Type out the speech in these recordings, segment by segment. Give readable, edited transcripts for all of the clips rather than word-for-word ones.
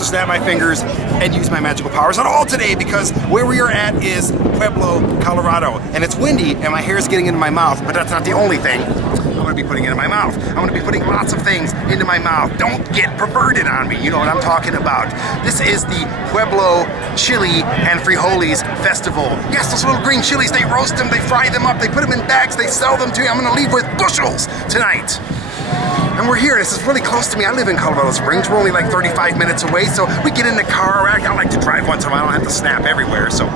to snap my fingers and use my magical powers at all today, because where we are at is Pueblo, Colorado, and it's windy and my hair is getting into my mouth, but that's not the only thing I'm gonna be putting into my mouth. I'm gonna be putting lots of things into my mouth. Don't get perverted on me, you know what I'm talking about. This is the Pueblo Chile and Frijoles Festival. Yes, those little green chilies, they roast them, they fry them up, they put them in bags, they sell them to you. I'm gonna leave with bushels tonight. And we're here, this is really close to me. I live in Colorado Springs. We're only like 35 minutes away, so we get in the car. I like to drive once in a while. I don't have to snap everywhere. So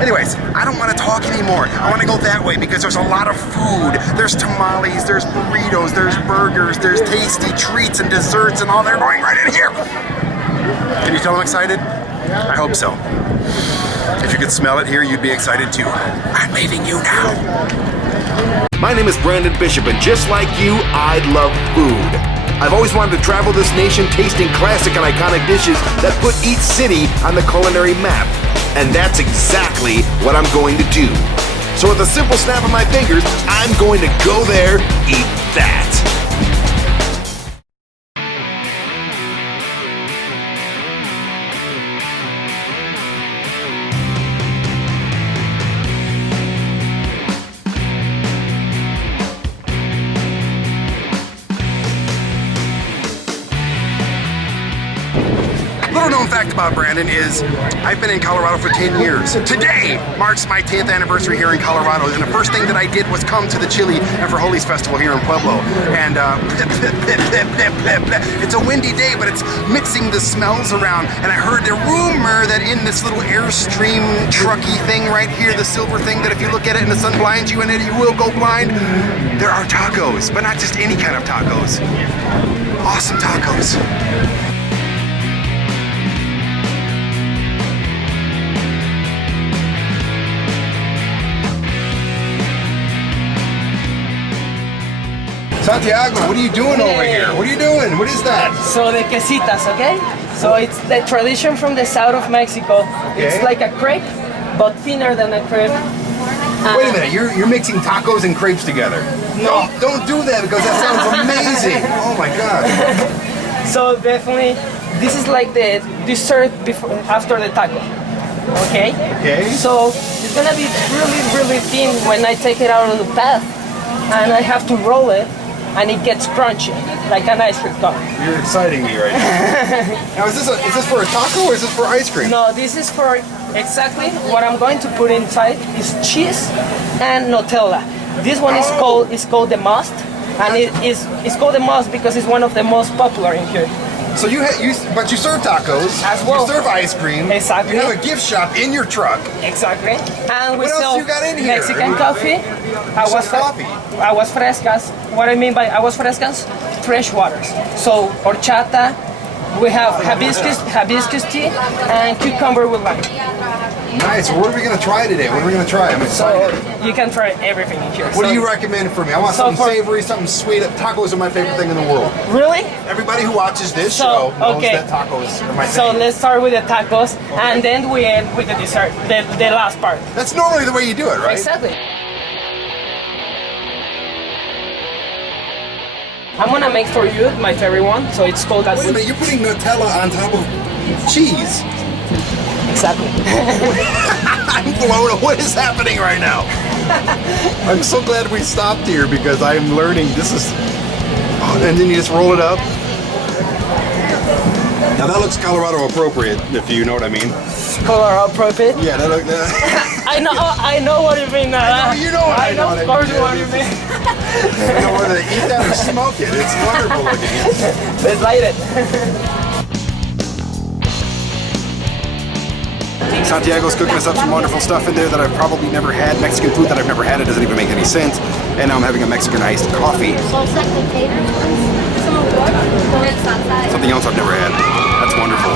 anyways, I don't want to talk anymore. I want to go that way because there's a lot of food. There's tamales, there's burritos, there's burgers, there's tasty treats and desserts and all. They're going right in here. Can you tell I'm excited? I hope so. If you could smell it here, you'd be excited too. I'm leaving you now. My name is Brandon Bishop, and just like you, I love food. I've always wanted to travel this nation tasting classic and iconic dishes that put each city on the culinary map. And that's exactly what I'm going to do. So with a simple snap of my fingers, I'm going to go there, eat that. Little known fact about Brandon is I've been in Colorado for 10 years. Today marks my 10th anniversary here in Colorado, and the first thing that I did was come to the Chile and Frijoles Festival here in Pueblo. And it's a windy day, but it's mixing the smells around. And I heard the rumor that in this little Airstream trucky thing right here, the silver thing that if you look at it and the sun blinds you in it, you will go blind. There are tacos, but not just any kind of tacos. Awesome tacos. Santiago, what are you doing over here? What are you doing? What is that? So the quesitas, okay? So it's the tradition from the south of Mexico. Okay. It's like a crepe, but thinner than a crepe. Wait a minute, you're mixing tacos and crepes together. No. Don't do that because that sounds amazing. Oh my God. So definitely, this is like the dessert after the taco. Okay? Okay. So it's gonna be really, really thin when I take it out of the pan, and I have to roll it. And it gets crunchy, like an ice cream cone. You're exciting me right now. Now, is this for a taco or is this for ice cream? No, this is for exactly what I'm going to put inside is cheese and Nutella. This one is called the must, and it's called the must because it's one of the most popular in here. So you serve tacos as well. You serve ice cream. Exactly. You have a gift shop in your truck. Exactly. And we what sell else you got in here? Mexican coffee. Aguas frescas. What I mean by aguas frescas, fresh waters. So horchata. We have hibiscus tea and cucumber with lime. Nice. Well, what are we going to try today? What are we going to try? I'm excited. So you can try everything in here. What do you recommend for me? I want something savory, something sweet. Tacos are my favorite thing in the world. Really? Everybody who watches this show knows that tacos are my favorite. So let's start with the tacos, and then we end with the dessert, the last part. That's normally the way you do it, right? Exactly. I'm gonna make for you my favorite one, so it's called as... Wait a minute, you're putting Nutella on top of cheese. Exactly. I'm blown away. What is happening right now? I'm so glad we stopped here because I'm learning this is... Oh, and then you just roll it up. Now that looks Colorado appropriate, if you know what I mean. Colorado appropriate? Yeah, that looks... I know what you mean. You know what I know. Of course what you mean. You know whether to eat that or smoke it. It's wonderful looking. Let's light it. Santiago's cooking us up some wonderful stuff in there that I've probably never had. Mexican food that I've never had. It doesn't even make any sense. And now I'm having a Mexican iced coffee. Something else I've never had. That's wonderful.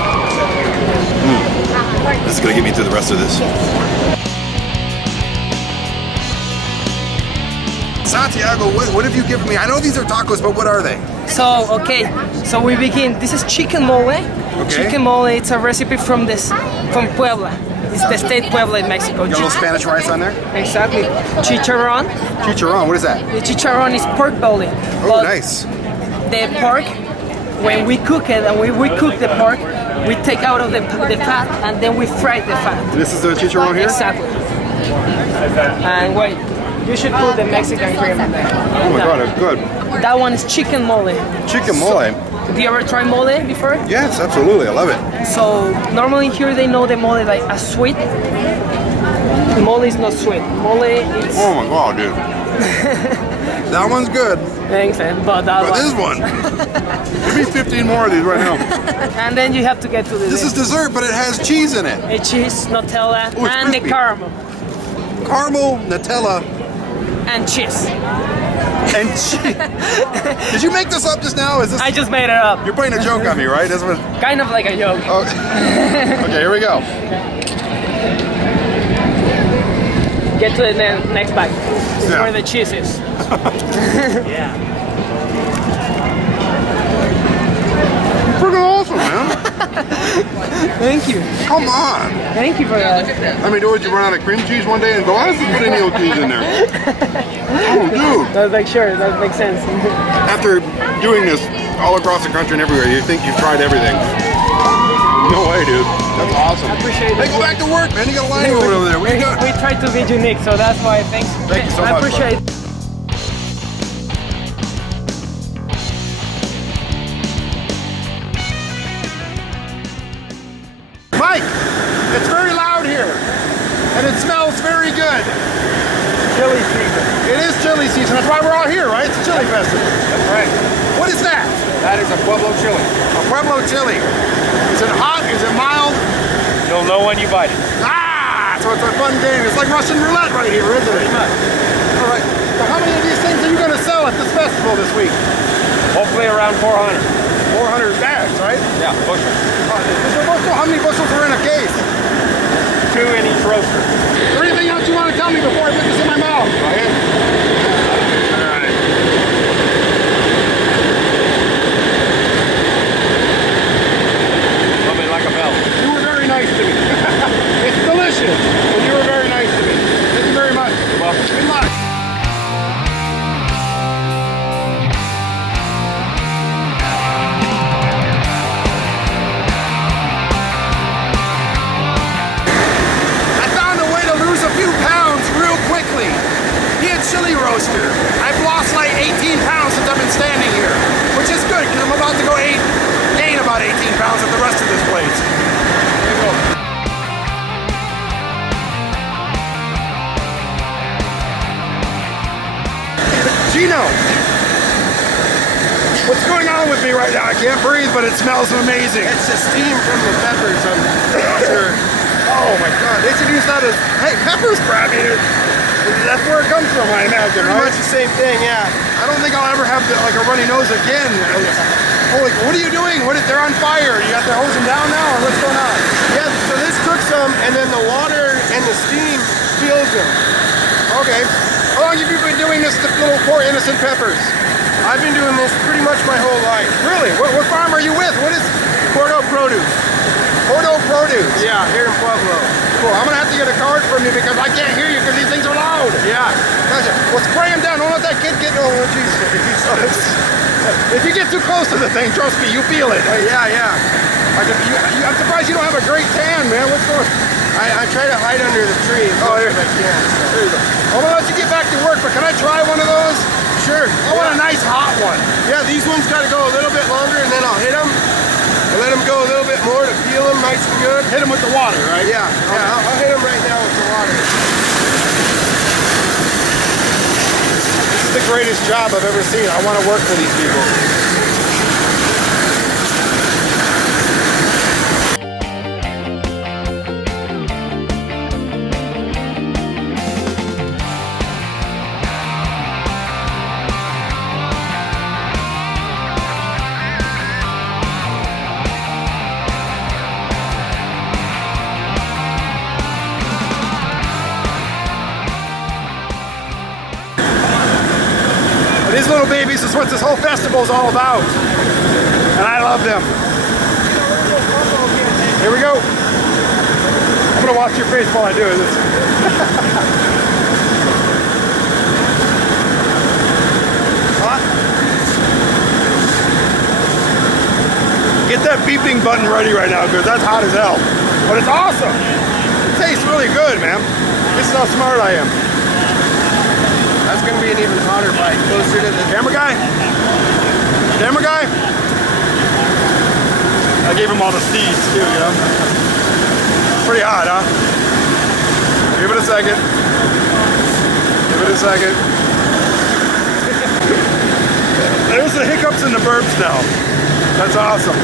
This is going to get me through the rest of this. Santiago, what have you given me? I know these are tacos, but what are they? So, okay, so we begin. This is chicken mole. Okay. Chicken mole, it's a recipe from Puebla. It's the state Puebla in Mexico. You got a little Spanish rice on there? Exactly. Chicharron. Chicharron, what is that? The chicharron is pork belly. Oh, nice. The pork, when we cook it, and we cook the pork, we take out of the fat and then we fry the fat. This is the chicharron here? Exactly. And wait, you should put the Mexican cream in there. Oh my god, it's good. That one is chicken mole. Chicken mole. Have you ever tried mole before? Yes, absolutely. I love it. So normally here they know the mole like a sweet. Mole is not sweet. Mole is. Oh my god, dude. That one's good. Thanks, man. But this one. Give me 15 more of these right now. And then you have to get to This is dessert, but it has cheese in it. Cheese, Nutella, Ooh, and the crispy. caramel. Caramel, Nutella, And cheese. and cheese. Did you make this up just now? Is this? I just made it up. You're playing a joke on me, right? That's what. Kind of like a joke. Oh. Okay, here we go. Get to the next bite. This is Yeah. where the cheese is. Yeah. Freaking awesome, man. Thank you. Come on. Thank you for that. I mean, would you run out of cream cheese one day and go, I have to put any old cheese in there? Oh, dude. I was like, sure, that makes sense. After doing this all across the country and everywhere, you think you've tried everything. No way, dude. That's awesome. I appreciate it. Hey, go back to work, man. You got a line over there. What do you got? We tried to be unique, so that's why thanks. Thank you so I much, appreciate it. Mike, it's very loud here, and it smells very good. Chili season. It is chili season. That's why we're all here, right? It's a chili festival. That's right. What is that? That is a Pueblo chili. A Pueblo chili. Is it hot? Is it mild? You'll know when you bite it. Ah! So it's a fun game. It's like Russian roulette right here, isn't it? Pretty much. All right. So how many of these things are you going to sell at this festival this week? Hopefully around 400. 400 bags, right? Yeah, bushel. Is there bushel? How many bushels are in a case? 2 in each roaster. Is there anything else you want to tell me before I put this in my mouth? Right? All right. Something like a bell. You were very nice to me. It's delicious, and you were very nice to me. Thank you very much. You're welcome. Good luck. I found a way to lose a few pounds real quickly. He had chili roaster. I've lost like 18 pounds since I've been standing here, which is good because I'm about to gain about 18 pounds at the rest of this place. There you go. Gino, what's going on with me right now? I can't breathe, but it smells amazing. It's the steam from the peppers, I'm sure. Oh my God, they should use that as, hey, peppers, I mean, that's where it comes from, I imagine, Pretty right? much the same thing, yeah. I don't think I'll ever have like a runny nose again. Holy, what are you doing? They're on fire. You got to hose them down now, or what's going on? Yeah, so this cooks them, and then the water and the steam peels them. Okay. How long have you been doing this to little poor innocent peppers? I've been doing this pretty much my whole life. Really? What farm are you with? What is Pueblo produce. Porto Produce? Yeah, here in Pueblo. Cool. I'm gonna have to get a card from you because I can't hear you because these things are loud. Yeah. Gotcha. Well, spray him down. Don't let that kid get. Oh, jeez. If you get too close to the thing, trust me, you feel it. Yeah. I'm surprised you don't have a great tan, man. What's going on? I try to hide under the tree as much as I can. There you go. I'm gonna let you get back to work, but can I try one of those? Sure. I want a nice hot one. Yeah, these ones got to go a little bit longer, and then I'll hit them. And let them go a little bit more to peel them nice and good. Hit them with the water, right? Yeah, I'll hit them right now with the water. This is the greatest job I've ever seen. I want to work for these people. These little babies is what this whole festival is all about. And I love them. Here we go. I'm gonna watch your face while I do this. Hot. Get that beef beeping button ready right now because that's hot as hell. But it's awesome. It tastes really good, man. This is how smart I am. That's gonna be an even hotter bite, closer to the camera guy. Camera guy. I gave him all the seeds too, you know. Pretty hot, huh? Give it a second. Give it a second. There's the hiccups and the burps now. That's awesome.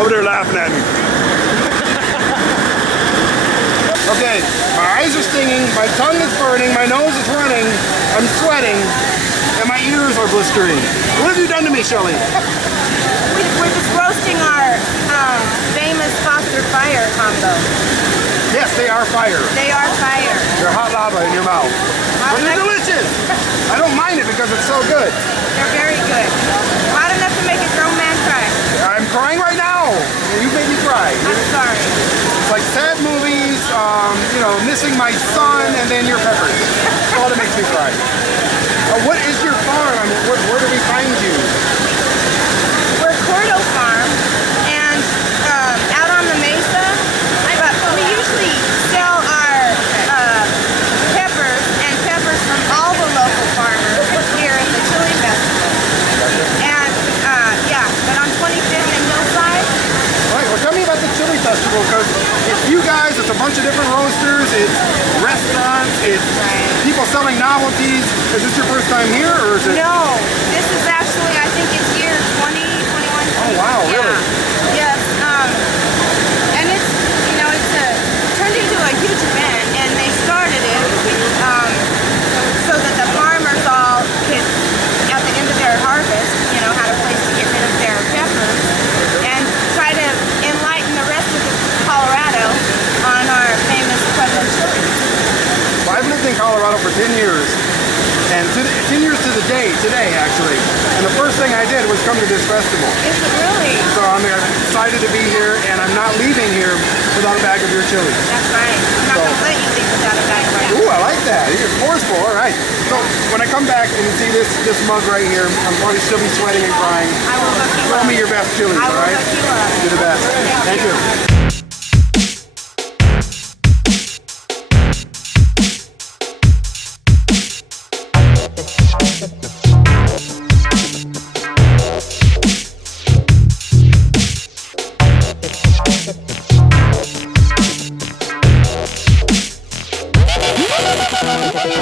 Over there laughing at me. Okay, my eyes are stinging, my tongue is burning, my nose is running, I'm sweating, and my ears are blistering. What have you done to me, Shelly? We're just roasting our famous Foster Fire combo. Yes, they are fire. They are fire. They're hot lava in your mouth. But they're delicious. I don't mind it because it's so good. They're very good. Hot enough to make a grown man cry. I'm crying right now. You made me cry. I'm sorry. It's like sad movies, you know, missing my son, and then your peppers. That's all that makes me cry. What is your farm? I mean, where do we find you? We're Cordo Farm, and out on the mesa, but we usually sell our peppers and peppers from all the local farmers here at the Chile Festival. And yeah, but on 25th and Hillside. All right, well, tell me about the Chili Festival, because it's you guys, it's a bunch of different roasters, it's restaurants, it's people selling novelties. Is this your first time here, or is it? No, this is actually, I think it's year 20, 21. Oh, wow, yeah. really? Yes, and it's, you know, it's turned into a huge event, and they started it so that the farmers all could, at the end of their harvest, you know, had a place to get rid of their peppers, and try to enlighten the rest of Colorado on our famous Pueblo chilies. Well, I've lived in Colorado for 10 years, and 10 years to the day, today actually, and the first thing I did was come to this festival. Is it really? So I'm excited to be here, and I'm not leaving here without a bag of your chili. That's right. I'm not going to let you leave without a bag right. Ooh, I like that. You're forceful, all right. So when I come back and see this mug right here, I'm probably still be sweating and crying. I will hook you Show up. me your best chilies, I all will right? hook you up. You're the best. Thank you.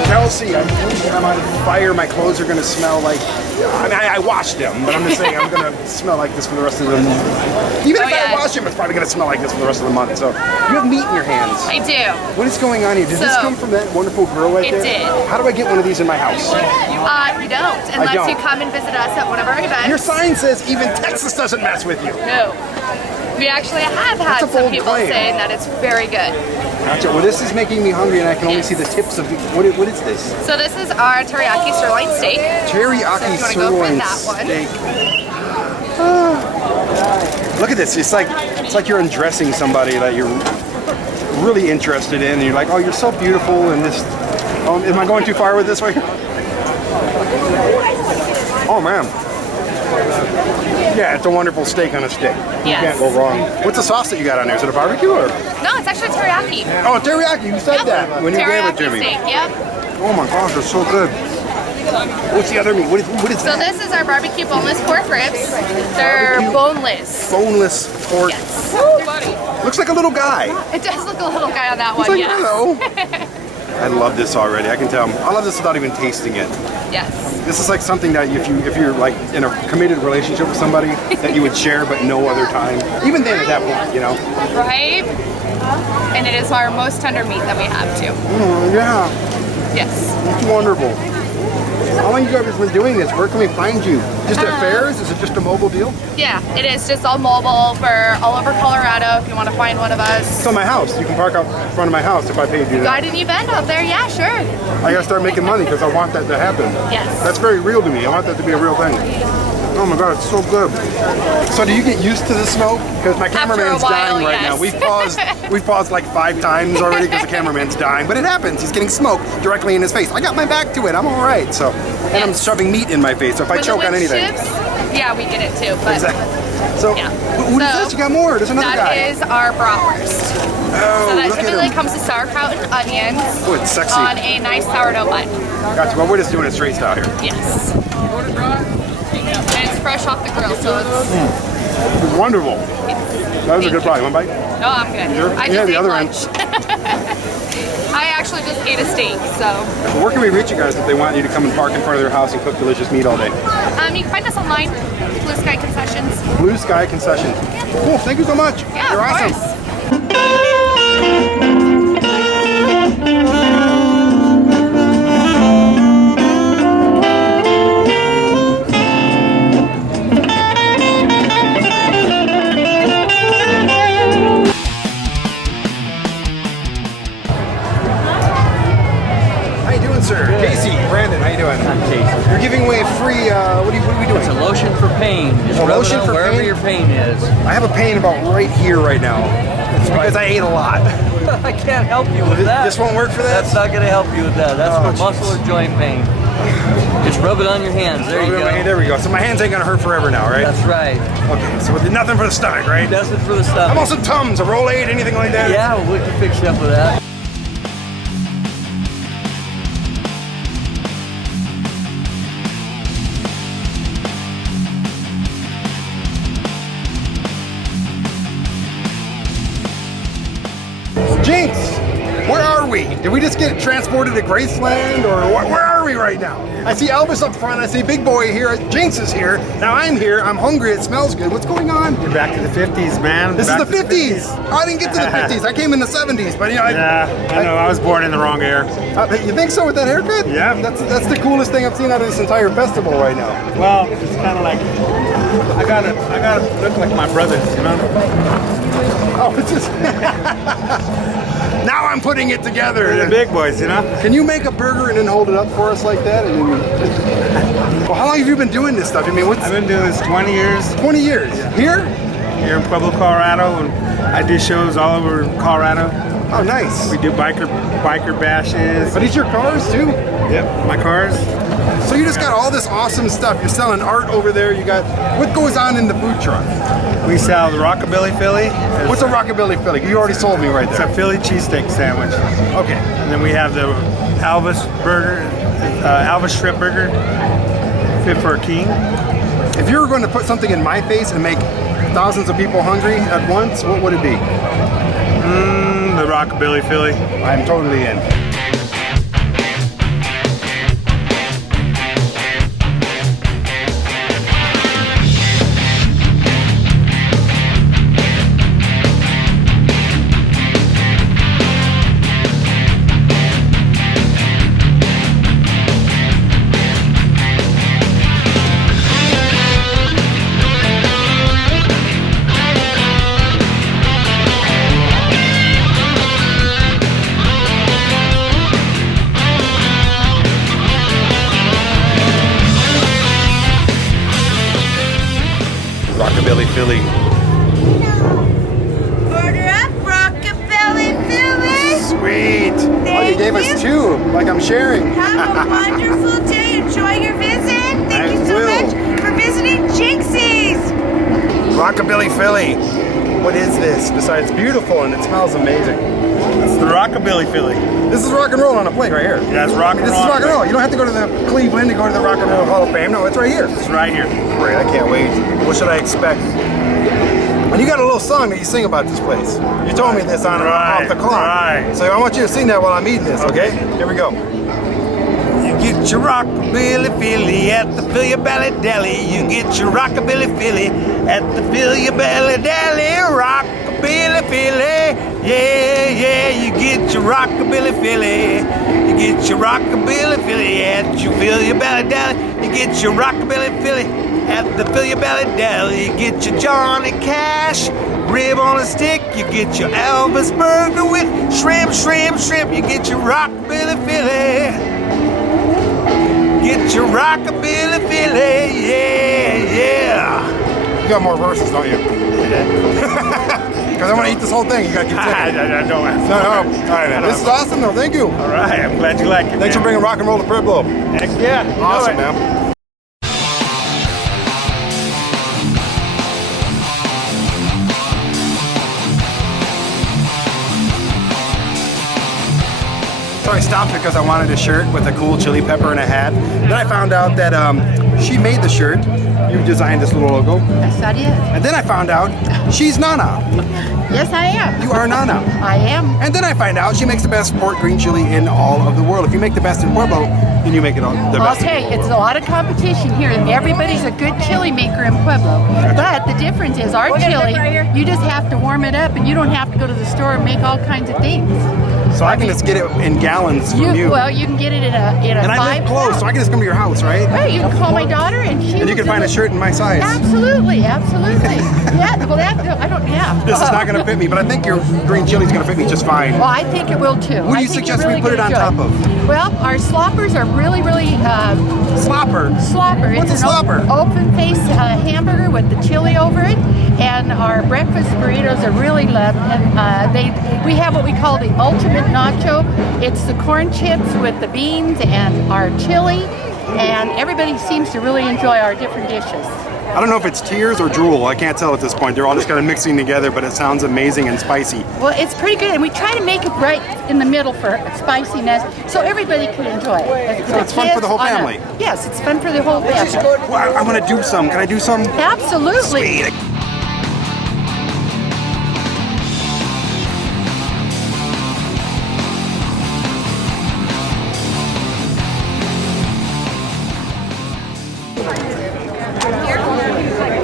Kelsey, I'm on fire. My clothes are going to smell like... I mean, I washed them, but I'm just saying I'm going to smell like this for the rest of the month. Even if I wash them, it's probably going to smell like this for the rest of the month. So you have meat in your hands. I do. What is going on here? Did this come from that wonderful girl right there? It did. How do I get one of these in my house? You don't, unless you come and visit us at one of our events. Your sign says even Texas doesn't mess with you. No. We actually have had That's a some bold people claim. saying that it's very good. Gotcha. Well, this is making me hungry, and I can only see the tips of the... What is this? So this is our teriyaki sirloin steak. Teriyaki So if you wanna go for sirloin that one. steak. Look at this. It's like you're undressing somebody that you're really interested in, and you're like, oh, you're so beautiful, and this... am I going too far with this right here? Oh, man. Yeah, it's a wonderful steak on a stick. You Yes. can't go wrong. What's the sauce that you got on there? Is it a barbecue or? No, it's actually teriyaki. Oh, teriyaki. You said that when you gave it to Teriyaki me. steak, yep. Oh my gosh, it's so good. What's the other meat? What is So that? this is our barbecue boneless pork ribs. They're Barbecue? boneless. Boneless pork. Yes. Looks like a little guy. It does look a little guy on that He's one, like, yes. hello. I love this already. I can tell. I love this without even tasting it. Yes. This is like something that if you're like in a committed relationship with somebody that you would share, but no other time. Even then, at that point, you know. Right? And it is our most tender meat that we have too. Yeah, Yes. it's wonderful. How long you guys been doing this? Where can we find you? Just at fairs? Is it just a mobile deal? Yeah, it is just all mobile for all over Colorado if you want to find one of us. It's on my house. You can park out in front of my house if I paid you Got that. an event out there? Yeah, sure. I gotta start making money because I want that to happen. Yes. That's very real to me. I want that to be a real thing. Oh my god, it's so good. So do you get used to the smoke? Because my cameraman's while, dying right now. yes. We've paused like 5 times already because the cameraman's dying. But it happens. He's getting smoke directly in his face. I got my back to it. I'm all right. So, and I'm Yes. shoving meat in my face. So if I When the choke on wind anything, shifts, Yeah, we get it too. But Exactly. So, Yeah. what is this? You got more. There's another guy. That is our bratwurst. Oh, So that look at typically him. comes with sauerkraut and onions Oh, it's sexy. on a nice sourdough bun. Gotcha. Well, we're just doing it straight style here. Yes. And it's fresh off the grill, so it's It's wonderful. That was a good price. One bite? no, I'm good. Sure? I Yeah, just the ate other end. lunch. I actually just ate a steak, so Where can we reach you guys if they want you to come and park in front of their house and cook delicious meat all day? you can find us online, Blue Sky Concessions. Blue Sky Concession. Cool. Thank you so much. Yeah, You're of awesome. course. How you doing, sir? Casey, Brandon, how you doing? I'm Casey. You're giving away a free, what are we doing? It's a lotion for pain. Just A rub lotion it on for wherever pain? your pain is. I have a pain about right here right now. It's because I ate a lot. I can't help you with that. This won't work for that? That's not going to help you with that. That's Oh, for muscle or joint pain. Just rub it on your hands. There you go. There we go. So my hands ain't gonna hurt forever now, right? That's right. Okay, so nothing for the stomach, right? That's it for the How about stomach. some Tums, a Rolade, anything like that? Yeah, we can fix you up with that. Jinx, where are we? Did we just get transported to Graceland, or where are we right now? I see Elvis up front. I see Big Boy here. Jinx is here. Now I'm here. I'm hungry. It smells good. What's going on? You're back to the 50s, man. This Back is the to 50s. I didn't get to the 50s. I came in the 70s, but you know. Yeah, I know. I was born in the wrong era. You think so with that haircut? Yeah. That's the coolest thing I've seen out of this entire festival right now. Well, it's kind of like I gotta look like my brothers, you know. Oh, it's just. Now I'm putting it together. They're the big boys, you know. Can you make a burger and then hold it up for us like that? Well, how long have you been doing this stuff? I mean, what's I've been doing this 20 years 20 years? Here? here in Pueblo, Colorado, and I do shows all over Colorado. Oh, nice. We do biker bashes. Are these your cars too? Yep, my cars. So you just got all this awesome stuff. You're selling art over there. You got, what goes on in the food truck? We sell the Rockabilly Philly. What's a Rockabilly Philly? You already sold me right It's there. a Philly cheesesteak sandwich. Okay. And then we have the Elvis burger, Elvis strip burger, fit for a king. If you were going to put something in my face and make thousands of people hungry at once, what would it be? The Rockabilly Philly. I'm totally in. Rockabilly Philly. Order up, Rockabilly Philly. Sweet. Oh, you Thank gave you. us two, like I'm sharing. Have a wonderful day. Enjoy your visit. Thank I you so will. much for visiting Jinxie's. Rockabilly Philly. What is this? Besides beautiful and it smells amazing. It's the Rockabilly Philly. This is rock and roll on a plate right here. Yeah, it's rock and This is roll. rock and roll. You don't have to go to the Cleveland to go to the Rock and Roll Hall of Fame. No, it's right here. It's right here. Great, I can't wait. What should I expect? And you got a little song that you sing about this place. You told me this on Right, off the clock. right. So I want you to sing that while I'm eating this, okay? Here we go. You get your Rockabilly Philly at the Fill Your Belly Deli. You get your Rockabilly Philly at the Fill Your Belly Deli. Rockabilly Philly, yeah, yeah. You get your Rockabilly Philly. You get your Rockabilly Philly at your Fill Your Belly Deli. You get your Rockabilly Philly at the Fill Your Belly Deli. You get your Johnny Cash rib on a stick. You get your Elvis burger with shrimp, shrimp, shrimp. You get your Rockabilly Philly. Get your Rockabilly Philly, yeah, yeah. You got more verses, don't you? Because I want to eat this whole thing. You got to keep singing. I don't have. No. All right, man. This is awesome, though. Thank you. All right, I'm glad you like it. Thanks for man. bringing rock and roll to Pueblo. Heck yeah. Awesome, Do it. man. So I stopped because I wanted a shirt with a cool chili pepper and a hat. Then I found out that she made the shirt. You designed this little logo. Yes, I did. And then I found out she's Nana. Yes, I am. You are Nana. I am. And then I find out she makes the best pork green chili in all of the world. If you make the best in Pueblo, then you make it all the best. Okay, it's a lot of competition here. Everybody's a good chili maker in Pueblo. But the difference is our chili, you just have to warm it up and you don't have to go to the store and make all kinds of things. So I can just get it in gallons from you. Well, you can get it in a And I live close, so I can just come to your house, right? Right, you can call my daughter and she And you can find a shirt in my size. Absolutely, absolutely. Yeah, well I don't, yeah. This is not going to fit me, but I think your green chili is going to fit me just fine. Well, I think it will too. What do you suggest we put it on top of? Well, our sloppers are really, really... Slopper? Slopper. What's It's a an slopper? Open face hamburger with the chili over it. And our breakfast burritos are really loved. And we have what we call the ultimate nacho. It's the corn chips with the beans and our chili. And everybody seems to really enjoy our different dishes. I don't know if it's tears or drool. I can't tell at this point. They're all just kind of mixing together, but it sounds amazing and spicy. Well, it's pretty good, and we try to make it right in the middle for spiciness, so everybody can enjoy it. So it's fun for the whole family. Yes, it's fun for the whole family. Well, I want to do some. Can I do some? Absolutely. Sweet.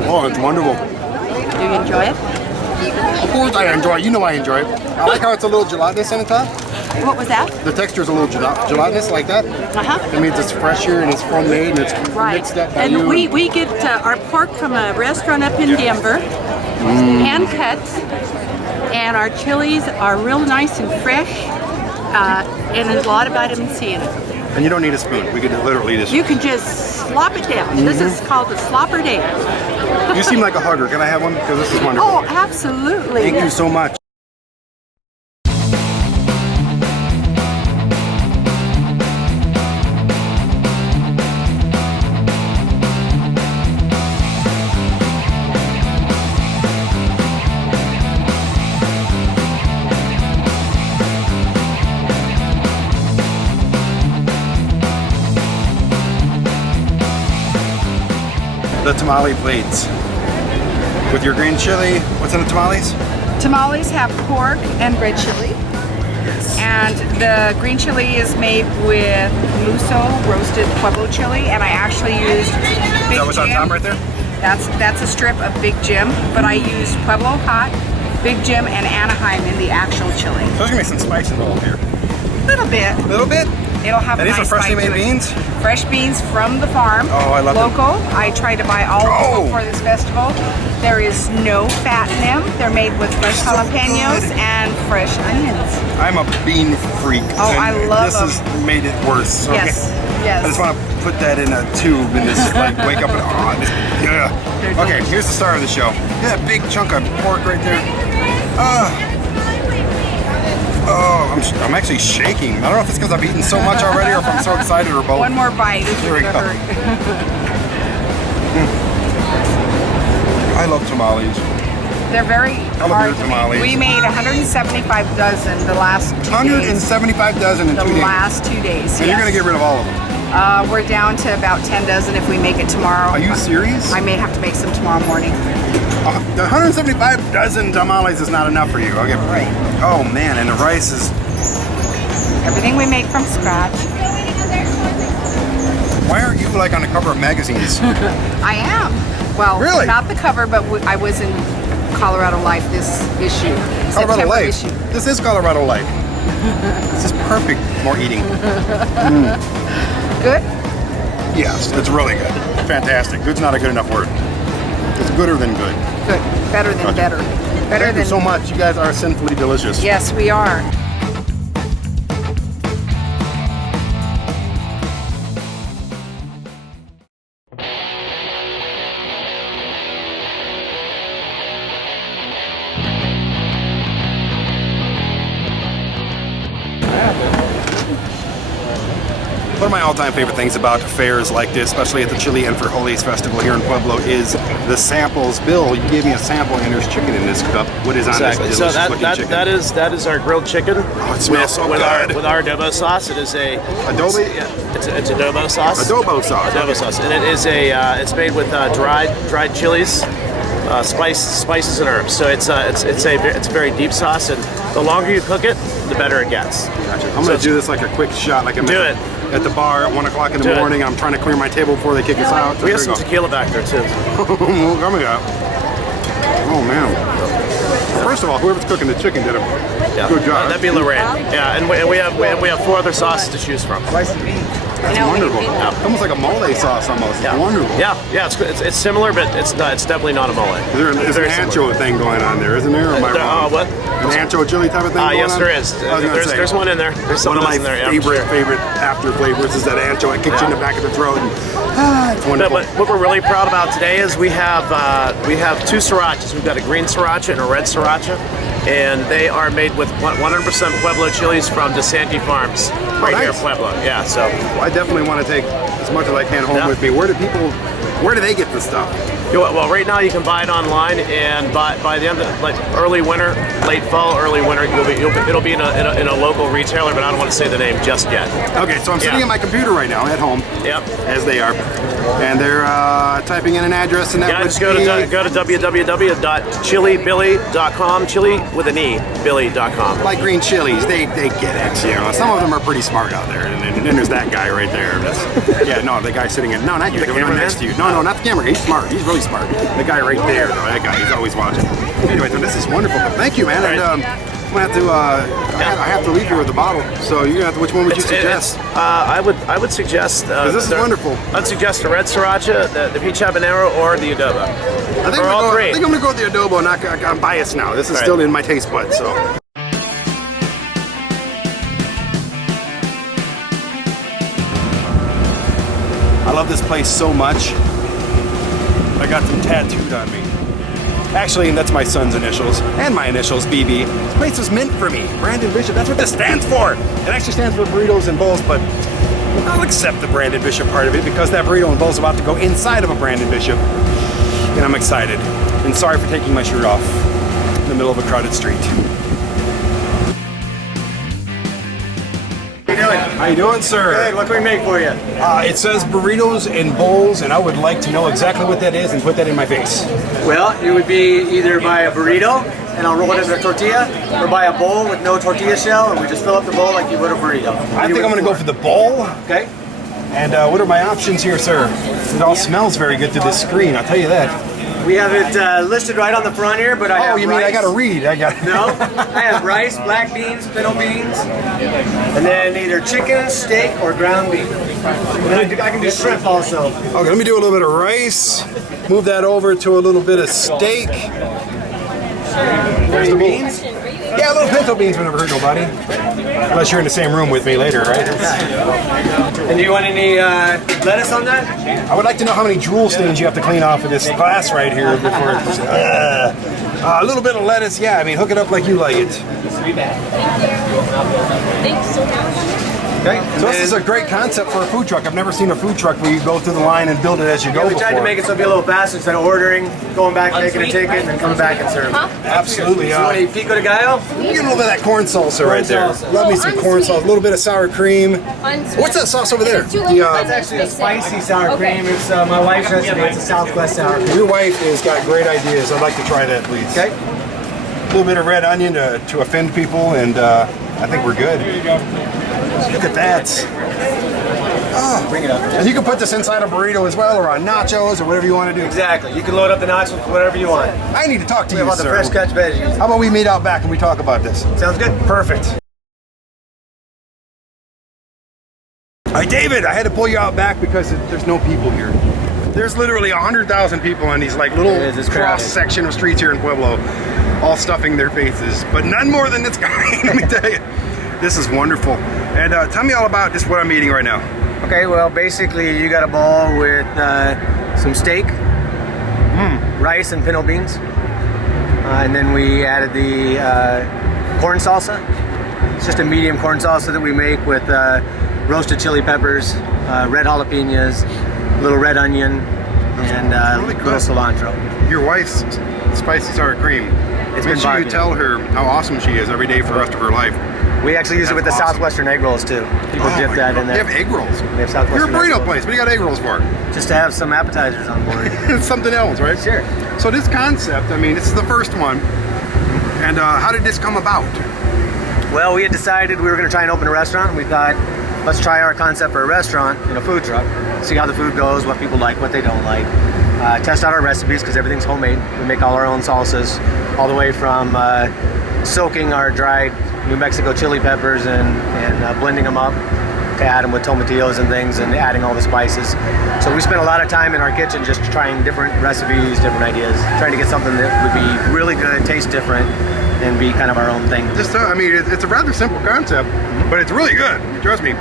Oh, it's wonderful. Do you enjoy it? Of course I enjoy it. You know I enjoy it. I like how it's a little gelatinous on the top. What was that? The texture is a little gelatinous like that. It means it's fresher and it's homemade and it's mixed up by And you. we get our pork from a restaurant up in Denver, hand cut, and our chilies are real nice and fresh, and there's a lot of vitamin C in it. And you don't need a spoon. We could literally just... You can just slop it down. This is called the slopper dance. You seem like a hugger. Can I have one? Because this is wonderful. Oh, absolutely. Thank you so much. The tamale plates. With your green chili, what's in the tamales? Tamales have pork and red chili. And the green chili is made with muso roasted Pueblo chili, and I actually used Big That was on Jim. top right there? That's a strip of Big Jim, but I used Pueblo Hot, Big Jim, and Anaheim in the actual chili. So there's gonna be some spice involved here. A little bit. A little bit? It'll have And a these nice are freshly bite made to it. beans? Fresh beans from the farm. Oh, I love them. Local. I try to buy all local for this festival. There is no fat in them. They're made with fresh jalapenos and fresh onions. I'm a bean freak. Oh, and I love this them. has made it worse. Okay. Yes, yes. I just want to put that in a tube and just like wake up and yeah. Okay, here's the star of the show. Yeah, big chunk of pork right there. Oh, I'm actually shaking. I don't know if it's because I've eaten so much already or if I'm so excited or both. One more bite is Here we gonna go. hurt. I love tamales. They're very I love hard your to tamales. make. We made 175 dozen the last 2 days. 175 dozen in 2 The days. last 2 days, And you're gonna yes. get rid of all of them. We're down to about 10 dozen if we make it tomorrow. Are you serious? I may have to make some tomorrow morning. The 175 dozen tamales is not enough for you. Okay. Right. Oh man, and the rice is. Everything we make from scratch. Why aren't you like on the cover of magazines? I am. Well, Really? not the cover, but I was in Colorado Life this issue. Colorado September Life. issue. This is Colorado Life. This is perfect for eating. Good? Yes, it's really good. Fantastic. Good's not a good enough word. It's gooder than good. Good. Better than Okay. better. Better Thank you than. so much. You guys are sinfully delicious. Yes, we are. One of my all-time favorite things about fairs like this, especially at the Chile Frijoles Festival here in Pueblo, is the samples. Bill, you gave me a sample, and there's chicken in this cup. What is on Exactly. this So delicious chicken? that is our grilled chicken. Oh, it smells so good. With our adobo sauce. It is a Adobe? It's adobo sauce. Adobo sauce. Adobo sauce, and it is it's made with dried chilies, spices and herbs. So it's a very deep sauce, and the longer you cook it, the better it gets. Gotcha. I'm gonna do this like a quick shot, like I'm at the bar at 1 o'clock in the morning. I'm trying to clear my table before they kick us out. We have some tequila back there too. Coming up. Oh man. First of all, whoever's cooking the chicken did a good job. That'd be Lorraine. Yeah, and we have 4 other sauces to choose from. That's wonderful. Yeah. Almost like a mole sauce almost. Yeah. It's wonderful. Yeah, it's similar, but it's definitely not a mole. There's an ancho thing going on there, isn't there? Or am I wrong? What? An ancho chili type of thing going yes, on? there is. There's one in there. There's one of my in there, favorite after flavors is that ancho. It kicks you in the back of the throat. And, it's wonderful. But what we're really proud about today is we have 2 srirachas. We've got a green sriracha and a red sriracha, and they are made with 100% Pueblo chilies from DeSanti Farms here in Pueblo. Yeah, so I definitely want to take as much as I can home with me. Where do they get this stuff? Well, right now you can buy it online, and by the end of early winter, late fall, early winter, it'll be in a local retailer, but I don't want to say the name just yet. Okay, so I'm sitting at my computer right now at home. Yep. As they are, and they're typing in an address, and that would just go to www.chilibilly.com. Chili with an E, Billy.com. Like green chilies, they get it. You know, some of them are pretty smart out there, and then there's that guy right there. The guy sitting in. No, not you. The camera next to you. No, not the camera. He's smart. He's really smart. The guy right there, though. That guy. He's always watching. Anyway, so this is wonderful. Thank you, man. And I'm gonna have to. I have to leave here with the bottle. So you're gonna have to. Which one would you suggest? I would suggest. This is wonderful. I'd suggest the red sriracha, the peach habanero, or the adobo. I think I'm gonna go with the adobo. I'm biased now. This is still in my taste buds. So. I love this place so much. I got them tattooed on me. Actually, that's my son's initials, and my initials, BB. This place was meant for me. Brandon Bishop, that's what this stands for. It actually stands for burritos and bowls, but I'll accept the Brandon Bishop part of it because that burrito and bowl is about to go inside of a Brandon Bishop. And I'm excited. And sorry for taking my shirt off in the middle of a crowded street. How you doing, sir? Good. What can we make for you? It says burritos and bowls, and I would like to know exactly what that is and put that in my face. Well, it would be either buy a burrito, and I'll roll it in a tortilla, or buy a bowl with no tortilla shell, and we just fill up the bowl like you would a burrito. I think I'm going to go for the bowl. Okay. And what are my options here, sir? It all smells very good through this screen, I'll tell you that. We have it listed right on the front here, but I have you mean I gotta read? No, I have rice, black beans, pinto beans, and then either chicken, steak, or ground beef. And then I can do shrimp also. Okay, let me do a little bit of rice. Move that over to a little bit of steak. There's the beans. Yeah, little pinto beans. I've never heard nobody. Unless you're in the same room with me later, right? And do you want any lettuce on that? I would like to know how many drool stains you have to clean off of this glass right here before it's, a little bit of lettuce, yeah. I mean, hook it up like you like it. Thanks so much. Okay. So this is a great concept for a food truck. I've never seen a food truck where you go through the line and build it as you go. We tried to make it so it'd be a little faster instead of ordering, going back, making a ticket, and then coming back and serving. Absolutely. You want any pico de gallo? You get a little bit of that corn salsa right there. Love me some corn salsa. A little bit of sour cream. What's that sauce over there? It's actually a spicy sour cream. It's my wife's recipe. It's a Southwest sour cream. Your wife has got great ideas. I'd like to try that, please. Okay. A little bit of red onion to offend people, and I think we're good. Look at that. Oh. Bring it up. And you can put this inside a burrito as well, or on nachos, or whatever you want to do. Exactly. You can load up the nachos with whatever you want. I need to talk to you, about sir. the fresh catch veggies. How about we meet out back and we talk about this? Sounds good. Perfect. All right, David, I had to pull you out back because there's no people here. There's literally 100,000 people on these little cross section of streets here in Pueblo, all stuffing their faces, but none more than this guy. Let me tell you, this is wonderful. And tell me all about just what I'm eating right now. Okay, well, basically you got a bowl with some steak, rice, and pinto beans, and then we added the corn salsa. It's just a medium corn salsa that we make with roasted chili peppers, red jalapenos, little red onion, and little cilantro. Your wife's spicy sour cream. It's Make been sure you barbecue. tell her how awesome she is every day for the rest of her life. We actually use it with the That's awesome. Southwestern egg rolls too. People Oh dip my that God. in there. You have egg rolls. We have Southwestern You're a burrito egg rolls. place. What do you got egg rolls for? Just to have some appetizers on board. It's something else, right? Sure. So this concept, I mean, this is the first one. And how did this come about? Well, we had decided we were going to try and open a restaurant. We thought, let's try our concept for a restaurant in a food truck. See how the food goes, what people like, what they don't like. Test out our recipes because everything's homemade. We make all our own salsas, all the way from soaking our dried New Mexico chili peppers and blending them up to add them with tomatillos and things and adding all the spices. So we spent a lot of time in our kitchen just trying different recipes, different ideas, trying to get something that would be really good, taste different, and be kind of our own thing. Just, I mean, it's a rather simple concept, but it's really good. Trust me.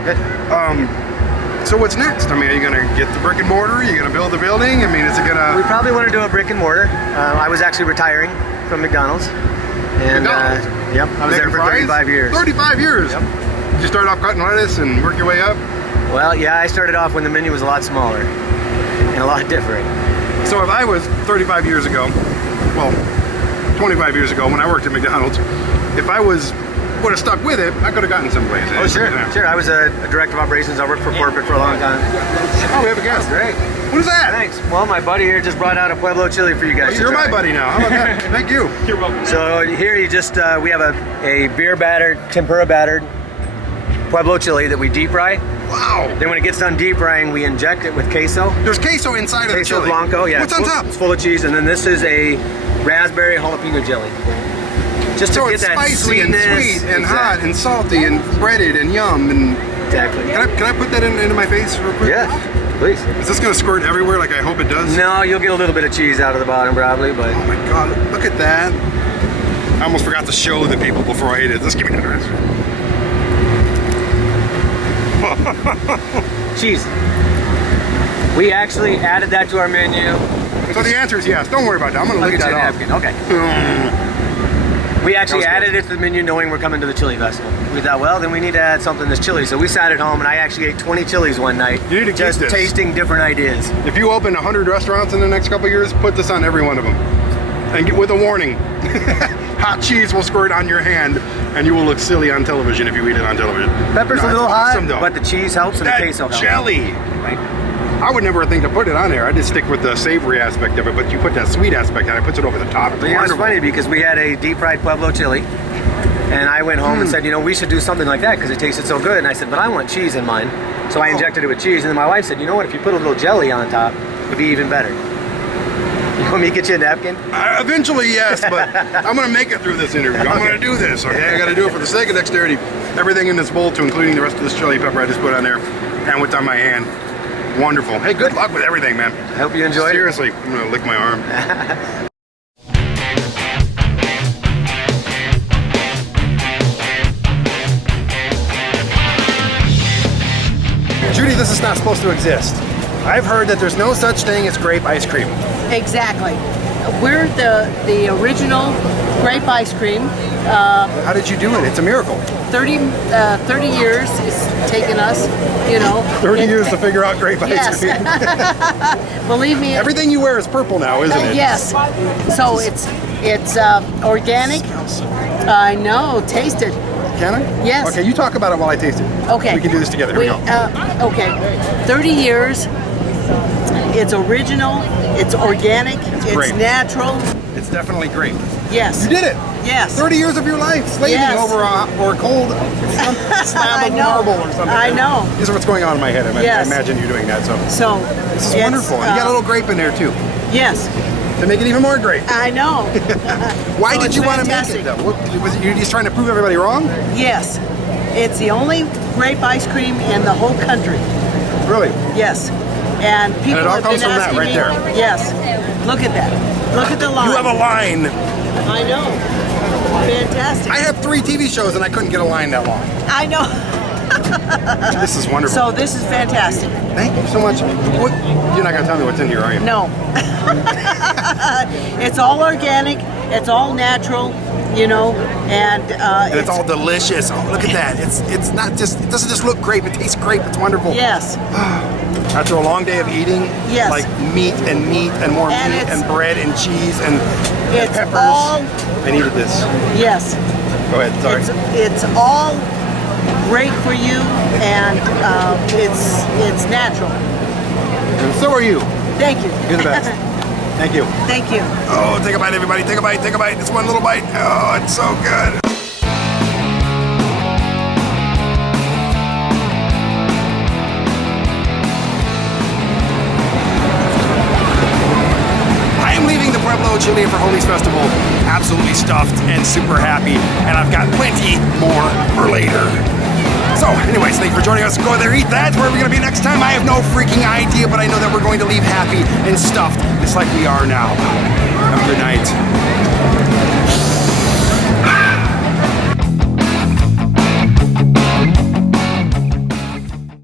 So what's next? I mean, are you gonna get the brick and mortar? Are you gonna build the building? I mean, is it gonna? We probably want to do a brick and mortar. I was actually retiring from McDonald's. And yep, I was there for 35 years. 35 years? Yep. Did you start off cutting lettuce and work your way up? Well, yeah, I started off when the menu was a lot smaller and a lot different. So if I was 35 years ago, well, 25 years ago when I worked at McDonald's, if I would have stuck with it, I could have gotten someplace. Oh, sure, sure. I was a director of operations. I worked for corporate for a long time. Oh, we have a guest. Great. What is that? Thanks. Well, my buddy here just brought out a Pueblo chili for you guys. Oh, you're my buddy now. How about that? Thank you. You're welcome. So here you just, we have a beer battered, tempura battered Pueblo chili that we deep fry. Wow. Then when it gets done deep frying, we inject it with queso. There's queso inside of the Queso chili. blanco, yeah. What's on top? It's full of cheese, and then this is a raspberry jalapeno jelly. Just to So get it's that spicy and sweetness. sweet and hot and salty and breaded and yum and. Exactly. Can I put that into my face real quick? Yeah, please. Is this gonna squirt everywhere like I hope it does? No, you'll get a little bit of cheese out of the bottom probably, but. Oh my God! Look at that. I almost forgot to show the people before I ate it. Let's give me that rest. Cheese. We actually added that to our menu. So the answer is yes. Don't worry about that. I'm gonna I'll lick get you that a off. napkin. Okay. We actually added it to the menu knowing we're coming to the chili festival. We thought, well, then we need to add something that's chili. So we sat at home and I actually ate 20 chilies one night. You need to just keep this. tasting different ideas. If you open 100 restaurants in the next couple of years, put this on every one of them. And get with a warning. Hot cheese will squirt on your hand and you will look silly on television if you eat it on television. Pepper's a little it's hot, awesome, though. but the cheese helps and that the queso helps. jelly. I would never think to put it on there. I just stick with the savory aspect of it, but you put that sweet aspect and it puts it over the top. But yeah, it's funny because we had a deep fried Pueblo chili. And I went home and said, you know, we should do something like that because it tasted so good. And I said, but I want cheese in mine. So I injected it with cheese. And then my wife said, you know what, if you put a little jelly on top, it'd be even better. You want me to get you a napkin? Eventually, yes, but I'm going to make it through this interview. I'm going to do this, okay? I got to do it for the sake of dexterity. Everything in this bowl, too, including the rest of this chili pepper I just put on there and what's on my hand. Wonderful. Hey, good luck with everything, man. I hope you enjoy it. Seriously, I'm going to lick my arm. Judy, this is not supposed to exist. I've heard that there's no such thing as grape ice cream. Exactly. We're the original grape ice cream. How did you do it? It's a miracle. 30 years it's taken us, you know. 30 years to figure out grape ice cream. Yes. Believe me. Everything you wear is purple now, isn't it? Yes. So it's organic. I know. Taste it. Can I? Yes. Okay, you talk about it while I taste it. Okay. We can do this together. Here we go. Okay. 30 years. It's original. It's organic. It's great. natural. It's definitely great. Yes. You did it. Yes. 30 years of your life slaving Yes. over a cold slab of marble or something. I know. These are what's going on in my head. I Yes. imagine you doing that. So this is wonderful. And you got a little grape in there too. Yes. To make it even more great. I know. Why So did it's you want to make fantastic. it though? Was it you just trying to prove everybody wrong? Yes. It's the only grape ice cream in the whole country. Really? Yes. And people it all have comes been from that asking right me, there. Yes. Look at that. Look at the line. You have a line. I know. Fantastic. I have 3 TV shows and I couldn't get a line that long. I know. This is wonderful. So this is fantastic. Thank you so much. You're not going to tell me what's in here, are you? No. It's all organic. It's all natural. you know, and it's all delicious. Oh, look at that. It's not just, it doesn't just look grape, it tastes grape, it's wonderful. Yes. After a long day of eating, yes, like meat and more meat and bread and cheese and peppers. I needed this. Yes. Go ahead, sorry. It's all great for you, and it's natural. And so are you. Thank you. You're the best. Thank you. Thank you. Oh, take a bite, everybody. Take a bite, take a bite. It's one little bite. Oh, it's so good. I am leaving the Pueblo Chile Frijoles Festival absolutely stuffed and super happy, and I've got plenty more for later. So, anyways, thank you for joining us. Go there, eat that. Where are we going to be next time? I have no freaking idea, but I know that we're going to leave happy and stuffed, just like we are now. Have a good night.